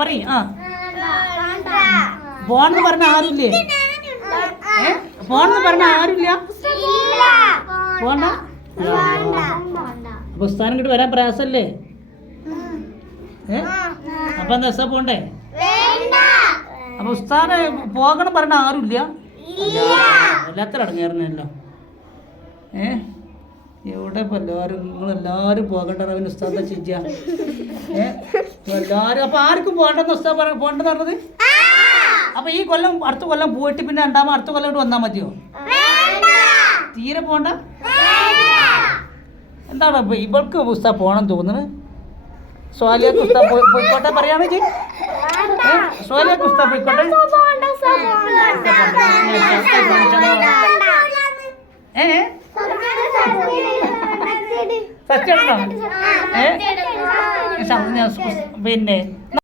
പറയ്. ആ പോണെന്ന് പറഞ്ഞ ആരുമില്ലേ? പോണെന്ന് പറഞ്ഞ ആരുമില്ല. പോണ്ട. അപ്പൊ ഉസ്താദിനെ ഇങ്ങോട്ട് വരാൻ പ്രയാസല്ലേ? അപ്പൊ എന്താ ഉസ്താദ് പോണ്ടേ? അപ്പൊ ഉസ്താദ് പോകണം പറഞ്ഞ ആരുമില്ല. എല്ലാത്തിനും അടങ്ങേറുന്നല്ലോ. എവിടെ ഇപ്പൊ എല്ലാവരും നിങ്ങളെല്ലാവരും പോകേണ്ടത് അവന് ഉസ്താദ് ചെയ്യാ. എല്ലാവരും അപ്പൊ ആർക്കും പോകണ്ടെന്ന് ഉസ്താദ് പോകണ്ടെന്ന് പറഞ്ഞത്. അപ്പൊ ഈ കൊല്ലം അടുത്ത കൊല്ലം പോയിട്ട് പിന്നെ അടുത്ത കൊല്ലം കൊണ്ട് വന്നാൽ മതിയോ? തീരെ പോണ്ട. എന്താണ് ഇവൾക്ക് ഉസ്താദ് പോകണം തോന്നുന്നത്? സ്വാലിയാക്ക് ഉസ്താദ് പോയിക്കോട്ടെ പറയാണ് ജി. സ്വാലിയാക്ക് ഉസ്താദ് പോയിക്കോട്ടെ. സത്യം പിന്നെ